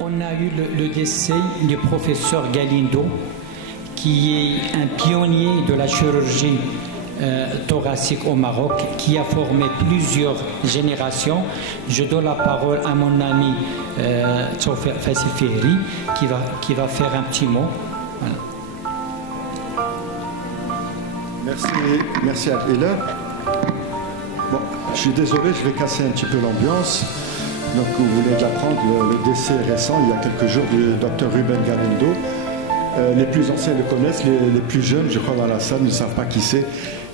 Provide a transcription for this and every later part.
On a eu le décès du professeur Galindo, qui est un pionnier de la chirurgie thoracique au Maroc, qui a formé plusieurs générations. Je donne la parole à mon ami Fassil Fihri, qui va faire un petit mot. Voilà. Merci Abdillah. Bon, je suis désolé, je vais casser un petit peu l'ambiance. Donc vous venez de l'apprendre, le décès récent, il y a quelques jours, du docteur Ruben Galindo. Les plus anciens le connaissent, les plus jeunes, je crois, dans la salle, ne savent pas qui c'est.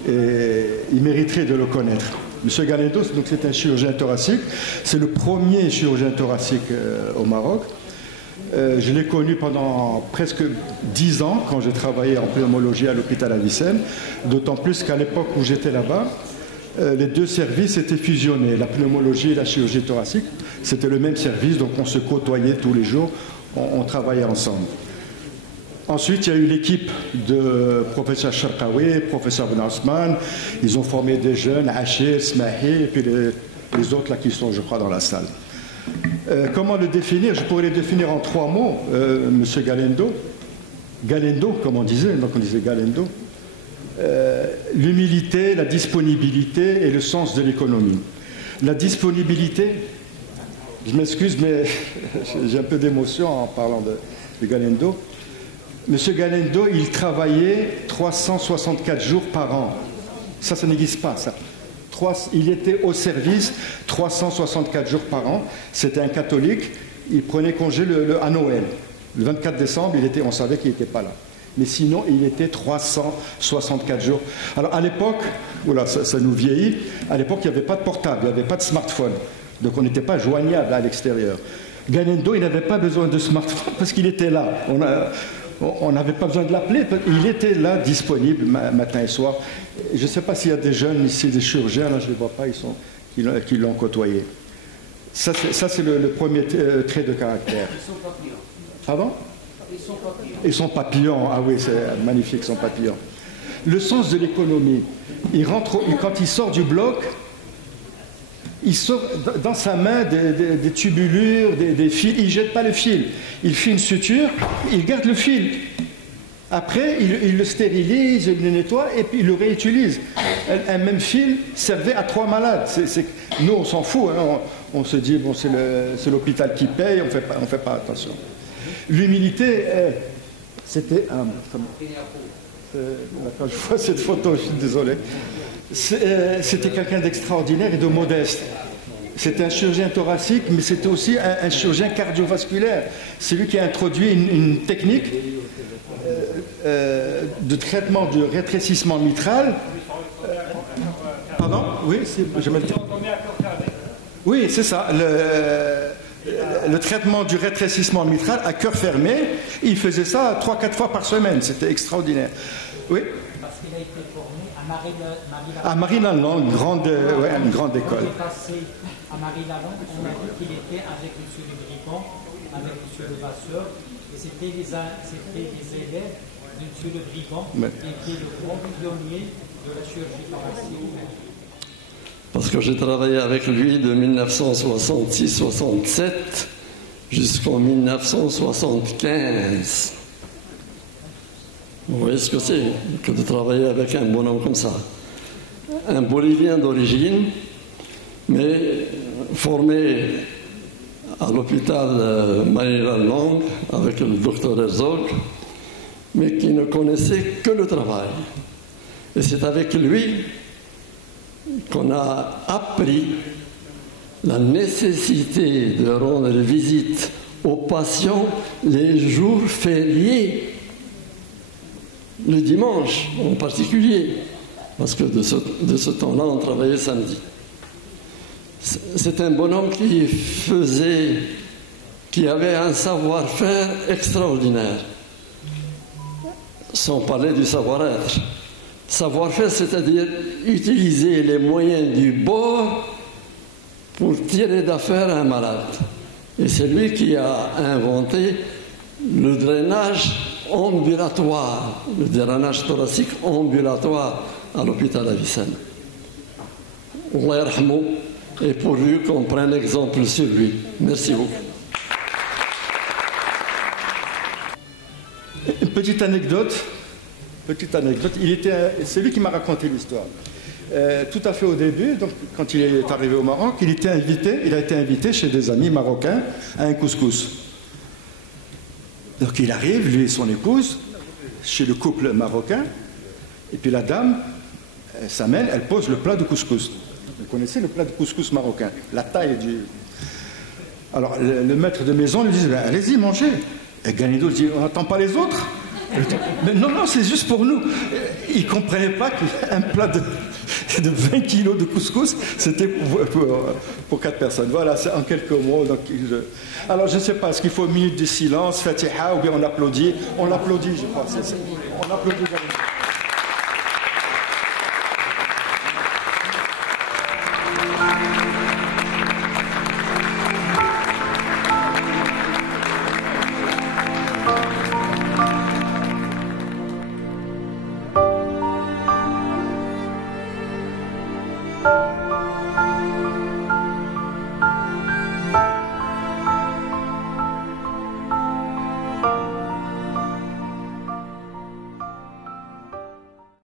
Et ils mériteraient de le connaître. Monsieur Galindo, c'est un chirurgien thoracique. C'est le premier chirurgien thoracique au Maroc. Je l'ai connu pendant presque 10 ans quand j'ai travaillé en pneumologie à l'hôpital Avicenne. D'autant plus qu'à l'époque où j'étais là-bas, les deux services étaient fusionnés, la pneumologie et la chirurgie thoracique. C'était le même service, donc on se côtoyait tous les jours, on travaillait ensemble. Ensuite, il y a eu l'équipe de professeur Sharqawi, professeur Ben Osman. Ils ont formé des jeunes, Achir, Smahi, et puis les autres là qui sont, je crois, dans la salle. Comment le définir? Je pourrais les définir en 3 mots, monsieur Galindo. Galindo, comme on disait, donc on disait Galindo. L'humilité, la disponibilité et le sens de l'économie. La disponibilité, je m'excuse, mais j'ai un peu d'émotion en parlant de Galindo. Monsieur Galindo, il travaillait 364 jours par an. Ça n'existe pas, ça. Il était au service 364 jours par an. C'était un catholique. Il prenait congé à Noël. Le 24 décembre, on savait qu'il n'était pas là. Mais sinon, il était 364 jours. Alors, à l'époque, voilà, ça nous vieillit, à l'époque, il n'y avait pas de portable, il n'y avait pas de smartphone. Donc, on n'était pas joignable à l'extérieur. Galindo, il n'avait pas besoin de smartphone parce qu'il était là. On n'avait pas besoin de l'appeler, il était là, disponible, matin et soir. Je ne sais pas s'il y a des jeunes ici, des chirurgiens, là je ne les vois pas, qui l'ont côtoyé. Ça, c'est le premier trait de caractère. Ils sont papillons. Pardon? Ils sont papillons. Ils sont papillons, ah oui, c'est magnifique, son papillon. Le sens de l'économie, quand il sort du bloc, il sort dans sa main des tubulures, des fils. Il ne jette pas le fil. Il fait une suture, il garde le fil. Après, il le stérilise, il le nettoie et puis il le réutilise. Un même fil servait à 3 malades. Nous, on s'en fout. Hein. On se dit, bon, c'est l'hôpital qui paye, on ne fait pas attention. L'humilité, c'était un... Quand je vois cette photo, je suis désolé. C'était quelqu'un d'extraordinaire et de modeste. C'était un chirurgien thoracique, mais c'était aussi un chirurgien cardiovasculaire. C'est lui qui a introduit une technique de traitement du rétrécissement mitral. Pardon? Oui, oui, c'est ça. Le traitement du rétrécissement mitral à cœur fermé, il faisait ça 3-4 fois par semaine. C'était extraordinaire. Oui? Parce qu'il a été formé à Marie-Lalande, une grande école. À Marie-Lalande, on a dit qu'il était avec M. Le Brigand, avec M. Le Vasseur, et c'était des élèves de M. Le Brigand, qui était le grand pionnier de la chirurgie thoracique. Parce que j'ai travaillé avec lui de 1966-67 jusqu'en 1975. Vous voyez ce que c'est que de travailler avec un bonhomme comme ça. Un Bolivien d'origine, mais formé à l'hôpital Marie-Lalande avec le docteur Herzog, mais qui ne connaissait que le travail. Et c'est avec lui qu'on a appris la nécessité de rendre visite aux patients les jours fériés, le dimanche en particulier, parce que de ce temps-là, on travaillait samedi. C'est un bonhomme qui avait un savoir-faire extraordinaire, sans parler du savoir-être. Savoir-faire, c'est-à-dire utiliser les moyens du bord pour tirer d'affaire un malade. Et c'est lui qui a inventé le drainage ambulatoire, le drainage thoracique ambulatoire à l'hôpital Avicenne. Allah yarhamou, et pourvu qu'on prenne exemple sur lui. Merci beaucoup. Une petite anecdote. C'est lui qui m'a raconté l'histoire. Tout à fait au début, donc, quand il est arrivé au Maroc, il a été invité chez des amis marocains à un couscous. Donc il arrive, lui et son épouse, chez le couple marocain, et puis la dame s'amène, elle pose le plat de couscous. Vous connaissez le plat de couscous marocain, la taille du... Alors le maître de maison lui dit, ben, allez-y, mangez. Et Galindo dit, on n'attend pas les autres? Mais non, c'est juste pour nous. Il ne comprenait pas qu'un plat de 20 kilos de couscous, c'était pour 4 personnes. Voilà, c'est en quelques mots. Donc, alors, je ne sais pas, est-ce qu'il faut une minute de silence, Fatiha, ou bien on applaudit? On applaudit, je crois. On applaudit. Thank you.